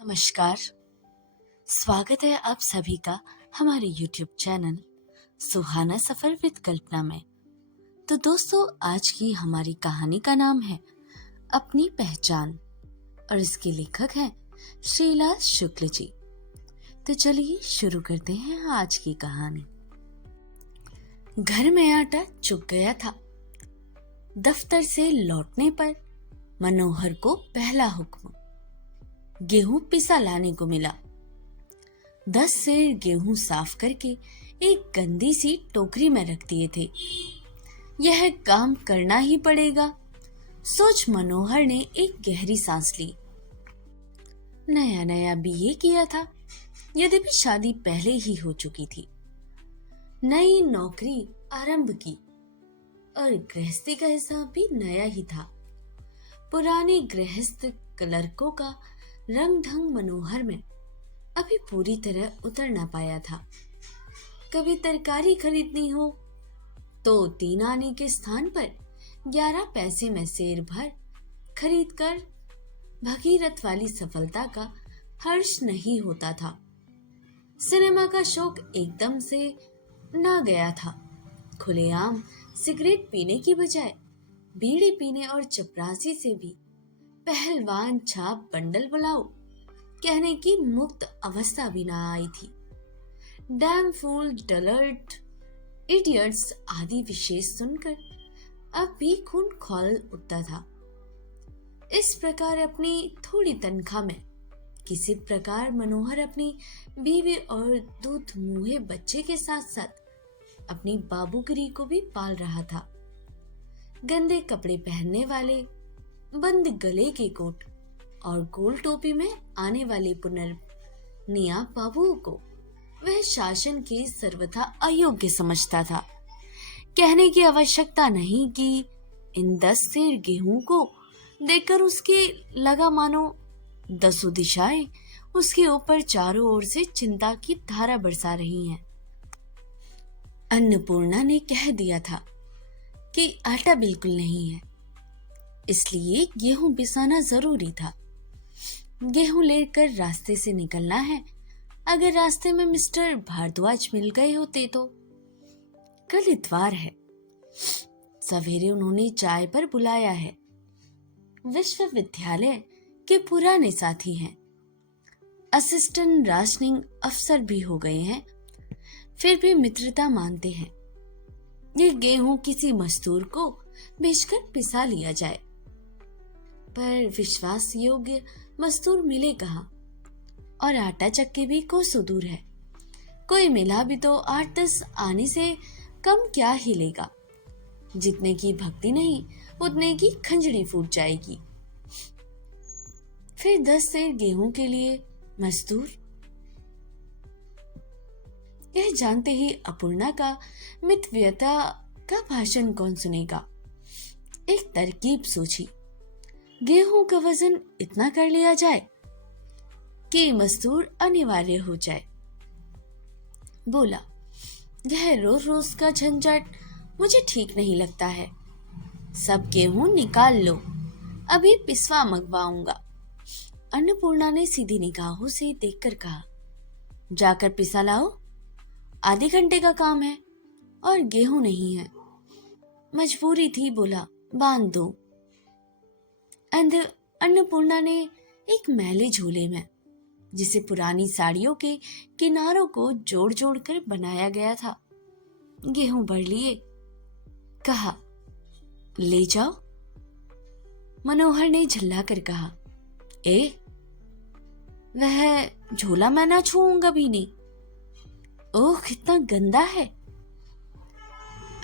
नमस्कार। स्वागत है आप सभी का हमारे YouTube channel Suhana Safar with Kalpana में। तो दोस्तों, आज की हमारी कहानी का नाम है अपनी पहचान और इसके लेखक हैं श्रीलाल शुक्ल जी। तो चलिए शुरू करते हैं आज की कहानी। घर में आटा चुक गया था। दफ्तर से लौटने पर मनोहर को पहला हुक्म गेहूं पिसा लाने को मिला। 10 सेर गेहूं साफ करके एक गंदी सी टोकरी में रख दिए थे। यह काम करना ही पड़ेगा, सोच मनोहर ने एक गहरी सांस ली। नया नया बीए किया था, यद्यपि शादी पहले ही हो चुकी थी। नई नौकरी आरंभ की और गृहस्थी का हिसाब भी नया ही था। पुराने गृहस्थ क्लर्कों का रंग ढंग मनोहर में अभी पूरी तरह उतर ना पाया था। कभी तरकारी खरीदनी हो तो 3 आने के स्थान पर 11 पैसे में सेर भर खरीद कर भगीरथ वाली सफलता का हर्ष नहीं होता था। सिनेमा का शौक एकदम से ना गया था। खुलेआम सिगरेट पीने की बजाय बीड़ी पीने और चपरासी से भी पहलवान छाप बंडल बुलाओ कहने की मुक्त अवस्था भी ना आई थी। डैम फूल, डलर्ट, इडियट्स आदि विशेष सुनकर अब भी खून खौल उठता था। इस प्रकार अपनी थोड़ी तनख्वाह में किसी प्रकार मनोहर अपनी बीवी और दूध मुहे बच्चे के साथ साथ अपनी बाबूगिरी को भी पाल रहा था। गंदे कपड़े पहनने वाले, बंद गले के कोट और गोल टोपी में आने वाले पुनर्निया बाबुओं को वह शासन के सर्वथा अयोग्य समझता था। कहने की आवश्यकता नहीं कि इन 10 सेर गेहूं को देखकर उसके लगा मानो 10 दिशाएं उसके ऊपर चारों ओर से चिंता की धारा बरसा रही हैं। अन्नपूर्णा ने कह दिया था कि आटा बिल्कुल नहीं है, इसलिए गेहूं पिसाना जरूरी था। गेहूं लेकर रास्ते से निकलना है। अगर रास्ते में मिस्टर भारद्वाज मिल गए होते तो। कल इतवार है, सवेरे उन्होंने चाय पर बुलाया है। विश्वविद्यालय के पुराने साथी हैं, असिस्टेंट राशनिंग अफसर भी हो गए हैं, फिर भी मित्रता मानते हैं। ये गेहूं किसी मजदूर को भेजकर पिसा लिया जाए, पर विश्वास योग्य मजदूर मिले कहाँ, और आटा चक्की भी कोसों दूर है। कोई मिला भी तो 8-10 आने से कम क्या ही लेगा। जितने की भक्ति नहीं उतने की खंजड़ी फूट जाएगी। फिर 10 सेर गेहूं के लिए मजदूर। यह जानते ही अपूर्णा का मितव्यता का भाषण कौन सुनेगा। एक तरकीब सोची, गेहूं का वजन इतना कर लिया जाए कि मजदूर अनिवार्य हो जाए। बोला, यह रोज रोज का झंझट मुझे ठीक नहीं लगता है। सब गेहूं निकाल लो, अभी पिसवा मंगवाऊंगा। अन्नपूर्णा ने सीधी निगाहों से देखकर कहा, जाकर पिसा लाओ, आधे घंटे का काम है और गेहूं नहीं है। मजबूरी थी, बोला, बांध दो। अन्नपूर्णा ने एक मैले झोले में, जिसे पुरानी साड़ियों के किनारों को जोड़ जोड़ कर बनाया गया था, गेहूं भर लिए। कहा, ले जाओ। मनोहर ने झल्ला कर कहा, वह झोला मैं ना छूऊंगा भी नहीं। ओह, कितना गंदा है।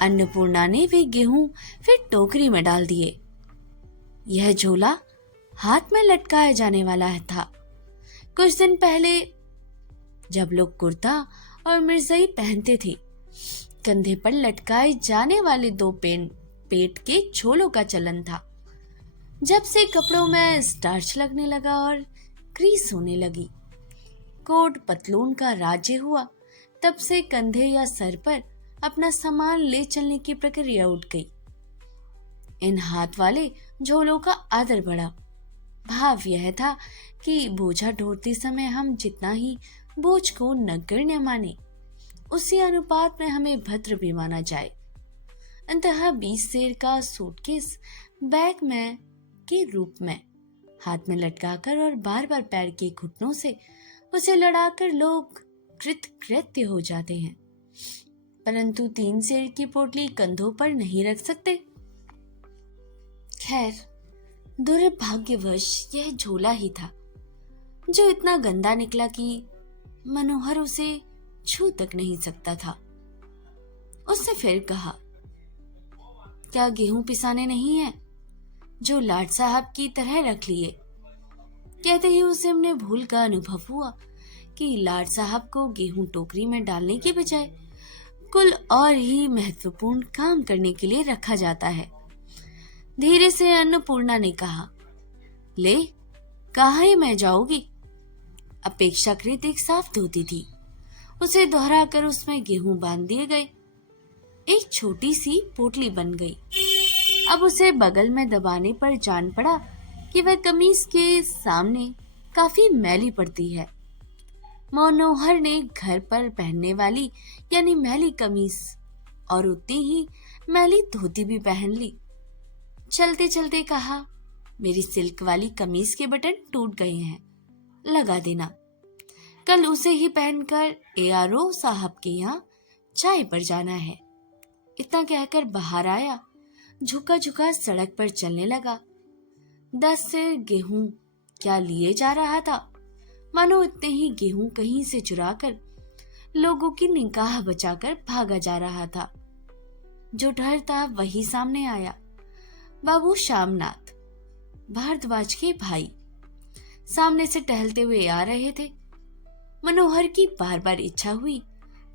अन्नपूर्णा ने वे गेहूं फिर टोकरी में डाल दिए। यह झोला हाथ में लटकाया जाने वाला था। कुछ दिन पहले जब लोग कुर्ता और मिर्जई पहनते थे, कंधे पर लटकाए जाने वाले 2 पेट के झोलों का चलन था। जब से कपड़ों में स्टार्च लगने लगा और क्रीज होने लगी, कोट पतलून का राज्य हुआ, तब से कंधे या सर पर अपना सामान ले चलने की प्रक्रिया उठ गई। इन हाथ वाले झोलों का आदर बढ़ा। भाव यह था कि बोझा ढोते समय हम जितना ही बोझ को नगण्य माने, उसी अनुपात में हमें भद्र भी माना जाए। अंततः 20 सेर का सूटकेस बैग में के रूप में हाथ में लटकाकर और बार बार पैर के घुटनों से उसे लड़ाकर लोग कृतकृत्य हो जाते हैं, परंतु 3 सेर की पोटली कंधों पर नहीं रख सकते। खैर, दुर्भाग्यवश यह झोला ही था जो इतना गंदा निकला कि मनोहर उसे छू तक नहीं सकता था। उसने फिर कहा, क्या गेहूं पिसाने नहीं है जो लाट साहब की तरह रख लिए? कहते ही उसे हमने भूल का अनुभव हुआ कि लाट साहब को गेहूं टोकरी में डालने के बजाय कुल और ही महत्वपूर्ण काम करने के लिए रखा जाता है। धीरे से अन्नपूर्णा ने कहा, ले, कहाँ ही मैं जाऊंगी? अपेक्षाकृत एक साफ धोती थी, उसे दोहराकर उसमें गेहूं बांध दिए गए। एक छोटी सी पोटली बन गई। अब उसे बगल में दबाने पर जान पड़ा कि वह कमीज के सामने काफी मैली पड़ती है। मनोहर ने घर पर पहनने वाली यानी मैली कमीज और उतनी ही मैली धोती भी पहन ली। चलते चलते कहा, मेरी सिल्क वाली कमीज के बटन टूट गए हैं, लगा देना। कल उसे ही पहनकर ARO साहब के यहाँ चाय पर जाना है। इतना कहकर बाहर आया, झुका झुका सड़क पर चलने लगा। 10 सेर गेहूं क्या लिए जा रहा था, मानो इतने ही गेहूं कहीं से चुराकर लोगों की निगाह बचाकर भागा जा रहा था। जो डर था वही सामने आया। बाबू श्यामनाथ, भारद्वाज के भाई, सामने से टहलते हुए आ रहे थे। मनोहर की बार बार इच्छा हुई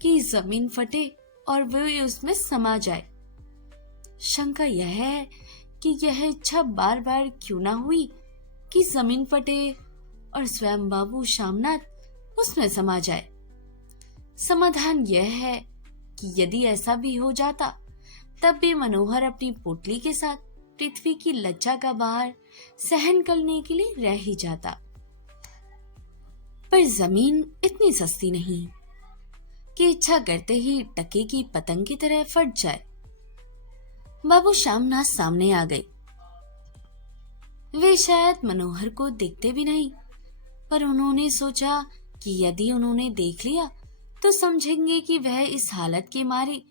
कि जमीन फटे और वे उसमें समा जाए। शंका यह है कि यह इच्छा बार बार क्यों ना हुई कि जमीन फटे और स्वयं बाबू श्यामनाथ उसमें समा जाए। समाधान यह है कि यदि ऐसा भी हो जाता तब भी मनोहर अपनी पोटली के साथ पृथ्वी की लज्जा का भार सहन करने के लिए रह ही जाता। पर जमीन इतनी सस्ती नहीं कि इच्छा करते ही टके की पतंग की तरह फट जाए। बाबू श्यामनाथ सामने आ गए। वे शायद मनोहर को देखते भी नहीं, पर उन्होंने सोचा कि यदि उन्होंने देख लिया तो समझेंगे कि वह इस हालत के मारे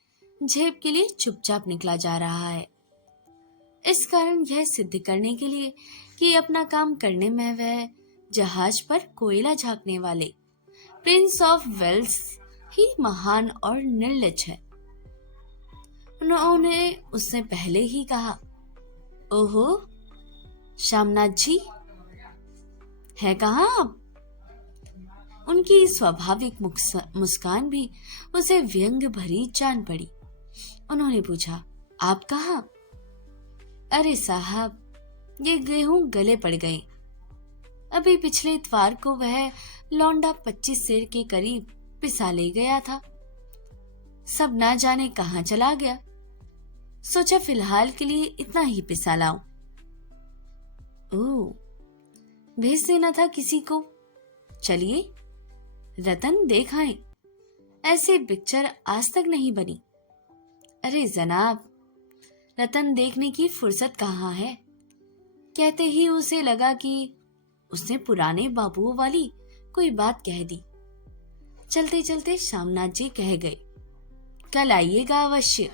जेब के लिए चुपचाप निकला जा रहा है। इस कारण यह सिद्ध करने के लिए कि अपना काम करने में वह जहाज पर कोयला झांकने वाले प्रिंस ऑफ वेल्स ही महान और निर्लज है, उन्होंने उससे पहले ही कहा, ओहो श्यामनाथ जी, है कहाँ आप? उनकी स्वाभाविक मुस्कान भी उसे व्यंग भरी जान पड़ी। उन्होंने पूछा, आप कहाँ? अरे साहब, ये गेहूं गले पड़ गए। अभी पिछले इतवार को वह लौंडा 25 सेर के करीब पिसा ले गया था। सब ना जाने कहाँ चला गया। सोचा फिलहाल के लिए इतना ही पिसा लाऊं। ओह, भेज देना था किसी को। चलिए रतन देखाएं, ऐसी पिक्चर आज तक नहीं बनी। अरे जनाब, रतन देखने की फुर्सत कहाँ है। कहते ही उसे लगा कि उसने पुराने बाबुओं वाली कोई बात कह दी। चलते चलते श्यामनाथ जी कह गए, कल आइएगा अवश्य,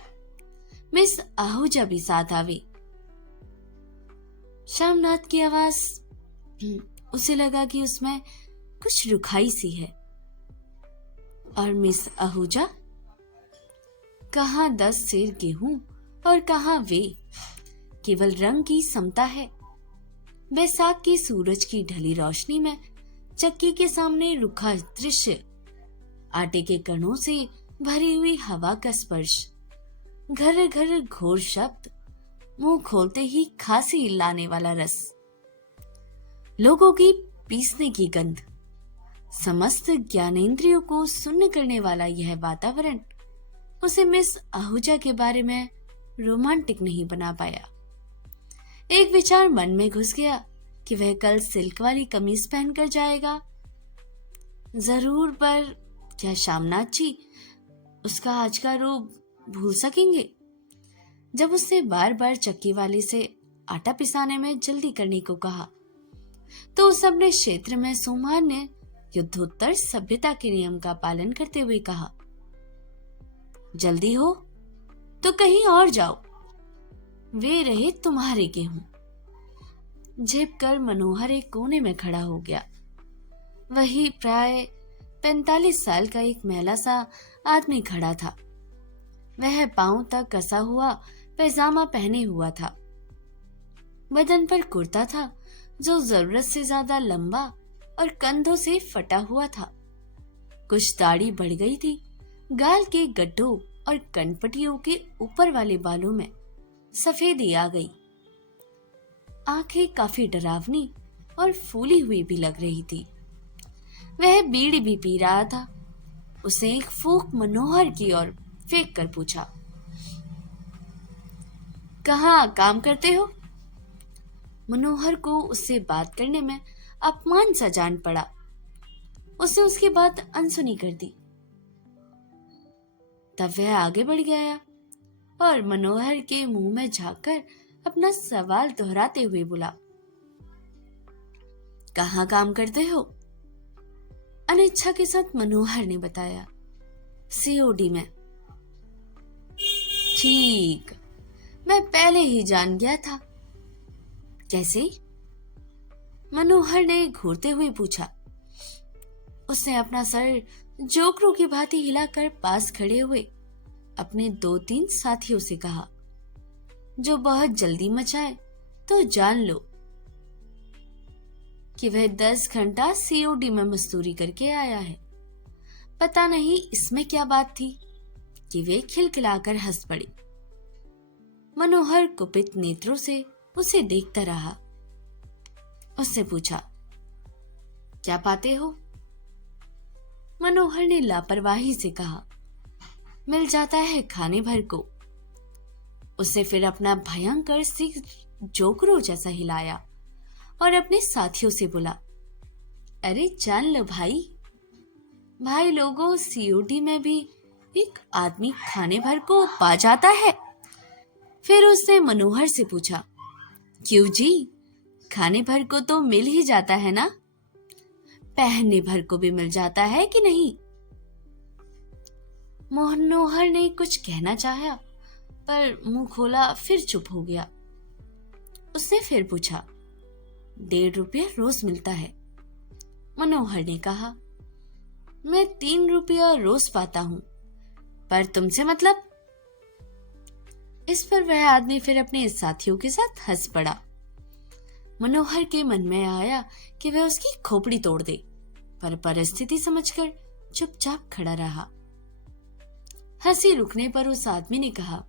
मिस आहूजा भी साथ आवे। श्यामनाथ की आवाज उसे लगा कि उसमें कुछ रुखाई सी है। और मिस आहूजा? कहाँ 10 सेर गेहूं और कहाँ वे, केवल रंग की समता है। बैसाख की सूरज की ढली रोशनी में चक्की के सामने रुखा दृश्य, आटे के कणों से भरी हुई हवा का स्पर्श, घर घर घोर शब्द, मुंह खोलते ही खांसी लाने वाला रस, लोगों की पीसने की गंध, समस्त ज्ञानेंद्रियों को सुन्न करने वाला यह वातावरण उसे मिस आहूजा के बारे में रोमांटिक नहीं बना पाया। एक विचार मन में घुस गया कि वह कल सिल्क वाली कमीज पहनकर जाएगा। जरूर, पर क्या श्यामनाथ जी उसका आज का रूप भूल सकेंगे? जब उसने बार बार चक्की वाले से आटा पिसाने में जल्दी करने को कहा तो उस अपने क्षेत्र में सोमवार ने युद्धोत्तर सभ्यता के नियम का पालन करते हुए कहा, जल्दी हो तो कहीं और जाओ, वे रहे तुम्हारे गेहूं। झेप कर मनोहर एक कोने में खड़ा हो गया। वही प्राय 45 साल का एक मैला सा आदमी खड़ा था। वह पांव तक कसा हुआ पैजामा पहने हुआ था। बदन पर कुर्ता था जो जरूरत से ज्यादा लंबा और कंधों से फटा हुआ था। कुछ दाढ़ी बढ़ गई थी। गाल के गड्ढों और कनपटियों के ऊपर वाले बालों में सफेदी आ गई। आंखें काफी डरावनी और फूली हुई भी लग रही थी। वह बीड़ी भी पी रहा था। उसे एक फूंक मनोहर की ओर फेंक कर पूछा, कहाँ काम करते हो? मनोहर को उससे बात करने में अपमान सा जान पड़ा। उसने उसकी बात अनसुनी कर दी। तब वह आगे बढ़ गया और मनोहर के मुंह में झांककर अपना सवाल दोहराते हुए बोला, कहाँ काम करते हो? अनिच्छा के साथ मनोहर ने बताया, सीओडी में। ठीक, मैं पहले ही जान गया था। कैसे? मनोहर ने घूरते हुए पूछा। उसने अपना सर जोकरों की भांति हिलाकर पास खड़े हुए अपने 2-3 साथियों से कहा, जो बहुत जल्दी मचाए तो जान लो कि वह 10 घंटा सीओडी में मजदूरी करके आया है। पता नहीं इसमें क्या बात थी कि वे खिलखिलाकर हंस पड़े। मनोहर कुपित नेत्रों से उसे देखता रहा। उससे पूछा, क्या पाते हो? मनोहर ने लापरवाही से कहा, मिल जाता है खाने भर को। उसे फिर अपना भयंकर सिर जोकरों जैसा हिलाया और अपने साथियों से बोला, अरे जान लो भाई। भाई लोगों, सीओडी में भी एक आदमी खाने भर को पा जाता है। फिर उसने मनोहर से पूछा, क्यों जी, खाने भर को तो मिल ही जाता है ना? पहनने भर को भी मिल जाता है कि नहीं? मनोहर ने कुछ कहना चाहा पर मुंह खोला फिर चुप हो गया। उसने फिर पूछा, 1.5 रुपया रोज मिलता है। मनोहर ने कहा, मैं 3 रुपया रोज पाता हूं, पर तुमसे मतलब? इस पर वह आदमी फिर अपने साथियों के साथ हंस पड़ा। मनोहर के मन में आया कि वह उसकी खोपड़ी तोड़ दे, पर परिस्थिति समझकर चुपचाप खड़ा रहा। हंसी रुकने पर उस आदमी ने कहा,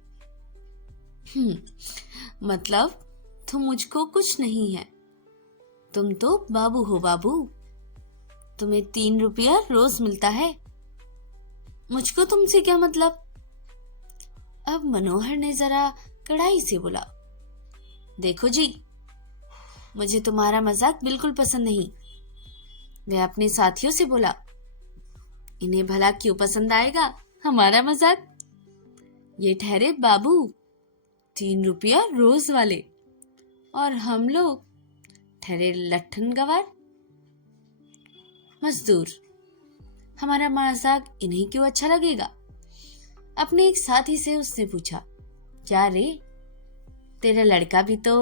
मतलब तुम मुझको कुछ नहीं है। तुम तो बाबू हो बाबू। तुम्हें 3 रुपया रोज मिलता है। मुझको तुमसे क्या मतलब? अब मनोहर ने जरा कड़ाई से बोला, देखो जी, मुझे तुम्हारा मजाक बिल्कुल पसंद नहीं। वह अपने साथियों से बोला, इन्हें भला क्यों पसंद आएगा हमारा मजाक? ये ठहरे बाबू 3 रुपया रोज वाले, और हम लोग ठहरे लट्ठन गवार मजदूर। हमारा मजाक इन्हें क्यों अच्छा लगेगा? अपने एक साथी से उसने पूछा, क्या रे, तेरा लड़का भी तो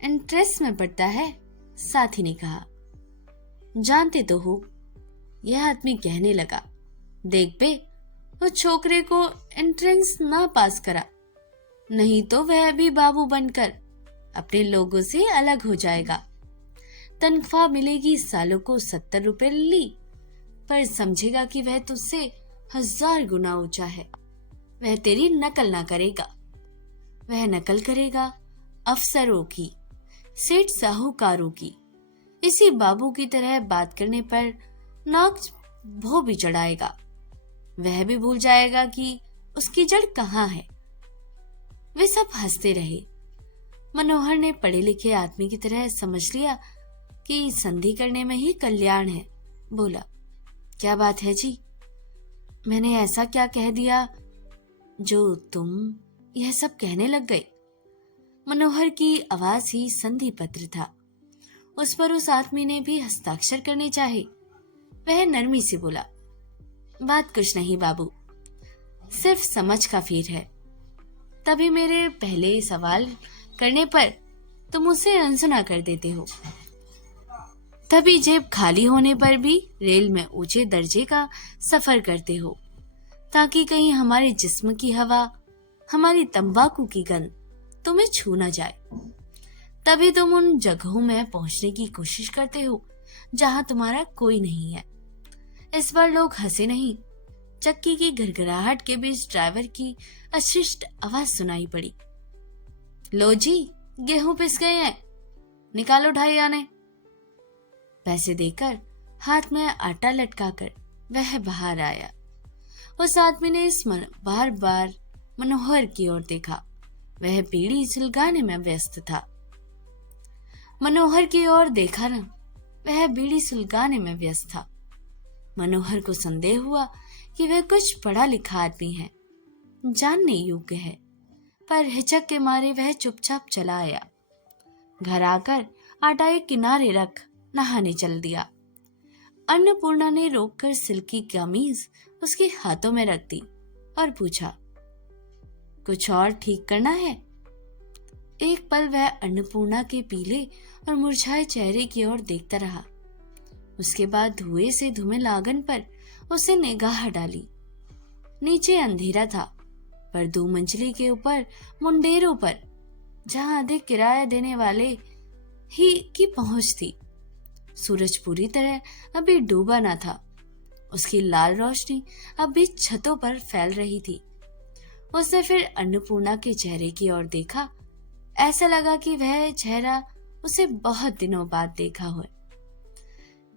इंटरेस्ट में पढ़ता है? साथी ने कहा, जानते तो हो। यह आदमी कहने लगा, देख बे, वो छोकरे को एंट्रेंस ना पास करा, नहीं तो वह भी बाबू बनकर अपने लोगों से अलग हो जाएगा। तनख्वाह मिलेगी सालों को 70 रुपए ली, पर समझेगा कि वह तुझसे 1000 गुना ऊंचा है। वह तेरी नकल ना करेगा। वह नकल करेगा अफसरों की, सेठ साहूकारों की। इसी बाबू की तरह बात करने पर नाक भो भी चढ़ाएगा। वह भी भूल जाएगा कि उसकी जड़ कहाँ है। वे सब हंसते रहे। मनोहर ने पढ़े लिखे आदमी की तरह समझ लिया कि संधि करने में ही कल्याण है। बोला, क्या बात है जी? मैंने ऐसा क्या कह दिया जो तुम यह सब कहने लग गए? मनोहर की आवाज ही संधि पत्र था। उस पर उस आदमी ने भी हस्ताक्षर करने चाहे। वह नरमी से बोला, बात कुछ नहीं बाबू, सिर्फ समझ का फेर है। तभी मेरे पहले सवाल करने पर तुम उसे अनसुना कर देते हो। तभी जेब खाली होने पर भी रेल में ऊंचे दर्जे का सफर करते हो ताकि कहीं हमारे जिस्म की हवा, हमारी तंबाकू की गंध तुम्हें छू न जाए। तभी तुम उन जगहों में पहुंचने की कोशिश करते हो जहां तुम्हारा कोई नहीं है। इस बार लोग हंसे नहीं। चक्की की घरघराहट के बीच ड्राइवर की अशिष्ट आवाज सुनाई पड़ी, लो जी, गेहूं पिस गए हैं, निकालो 2.5 आने। पैसे देकर हाथ में आटा लटकाकर वह बाहर आया। उस आदमी ने बार बार मनोहर की ओर देखा। वह बीड़ी सुलगाने में व्यस्त था। मनोहर की ओर देखा न, वह बीड़ी सुलगाने में व्यस्त था। मनोहर को संदेह हुआ कि वह कुछ पढ़ा लिखा आदमी है, जानने योग्य है, पर हिचक के मारे वह चुपचाप चला आया। घर आकर आटा एक किनारे रख नहाने चल दिया। अन्नपूर्णा ने रोककर सिल्की कमीज उसके हाथों में रख दी और पूछा, कुछ और ठीक करना है? एक पल वह अन्नपूर्णा के पीले और मुरझाए चेहरे की ओर देखता रहा। उसके बाद धुएं से धुमिल आंगन पर उसे निगाह डाली। नीचे अंधेरा था, पर 2 मंजिले के ऊपर मुंडेरों पर, जहां अधिक किराया देने वाले ही की पहुंच थी, सूरज पूरी तरह अभी डूबा न था। उसकी लाल रोशनी अब भी छतों पर फैल रही थी। उसने फिर अन्नपूर्णा के चेहरे की ओर देखा। ऐसा लगा कि वह चेहरा उसे बहुत दिनों बाद देखा हो।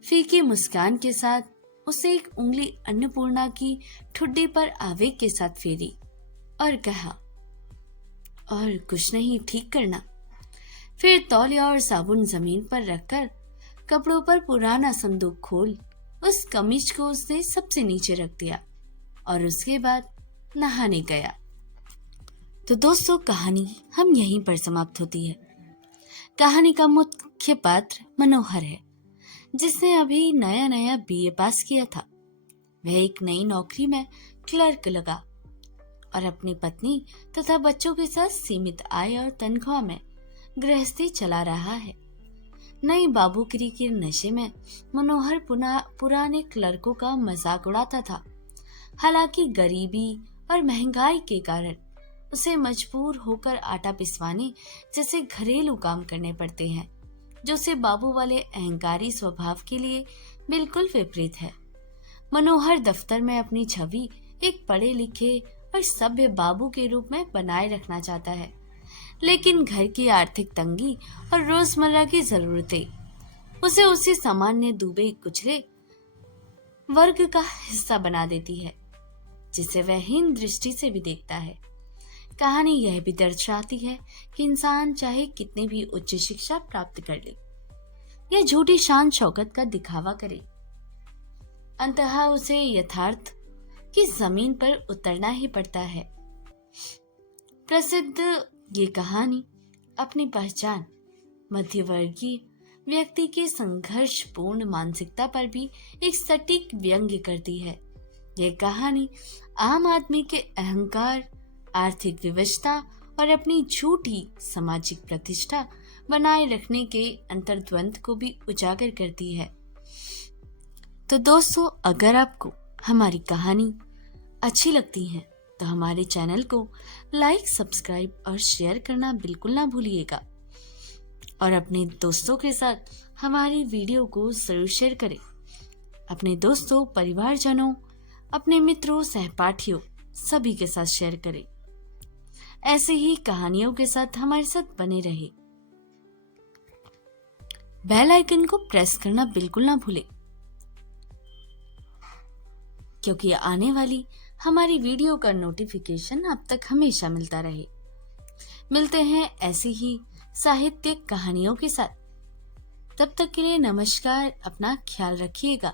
फीकी मुस्कान के साथ उसे एक उंगली अन्नपूर्णा की ठुड्डी पर आवेग के साथ फेरी और कहा, और कुछ नहीं ठीक करना। फिर तौलिया और साबुन जमीन पर रखकर कपड़ों पर पुराना संदूक खोल उस कमीज को उसने सबसे नीचे रख दिया और उसके बाद नहाने गया। तो दोस्तों, कहानी हम यहीं पर समाप्त होती है। कहानी का मुख्य पात्र मनोहर है, जिसने अभी नया नया बीए पास किया था। वह एक नई नौकरी में क्लर्क लगा और अपनी पत्नी तथा बच्चों के साथ सीमित आय और तनख्वाह में गृहस्थी चला रहा है। नई बाबूगिरी के नशे में मनोहर पुराने क्लर्कों का मजाक उड़ाता था। हालांकि गरीबी और महंगाई के कारण उसे मजबूर होकर आटा पिसवाने जैसे घरेलू काम करने पड़ते हैं, जो उसे बाबू वाले अहंकारी स्वभाव के लिए बिल्कुल विपरीत है। मनोहर दफ्तर में अपनी छवि एक पढ़े लिखे और सभ्य बाबू के रूप में बनाए रखना चाहता है, लेकिन घर की आर्थिक तंगी और रोजमर्रा की जरूरतें उसे उसी सामान्य दुबे कुचले वर्ग का हिस्सा बना देती है, जिसे वह हीन दृष्टि से भी देखता है। कहानी यह भी दर्शाती है कि इंसान चाहे कितनी भी उच्च शिक्षा प्राप्त कर ले या झूठी शान शौकत का दिखावा करे, अंततः उसे यथार्थ की जमीन पर उतरना ही पड़ता है। प्रसिद्ध ये कहानी अपनी पहचान मध्यवर्गीय व्यक्ति की संघर्षपूर्ण मानसिकता पर भी एक सटीक व्यंग्य करती है। यह कहानी आम आदमी के अहंकार, आर्थिक विवशता और अपनी झूठी सामाजिक प्रतिष्ठा बनाए रखने के अंतर्द्वंद को भी उजागर करती है। तो दोस्तों, अगर आपको हमारी कहानी अच्छी लगती है तो हमारे चैनल को लाइक, सब्सक्राइब और शेयर करना बिल्कुल ना भूलिएगा और अपने दोस्तों के साथ हमारी वीडियो को जरूर शेयर करें। अपने दोस्तों, परिवारजनों, अपने मित्रों, सहपाठियों सभी के साथ शेयर करें। ऐसे ही कहानियों के साथ हमारे साथ बने रहे। बेल आइकन को प्रेस करना बिल्कुल ना भूलें, क्योंकि आने वाली हमारी वीडियो का नोटिफिकेशन आप तक हमेशा मिलता रहे। मिलते हैं ऐसी ही साहित्यिक कहानियों के साथ। तब तक के लिए नमस्कार, अपना ख्याल रखिएगा।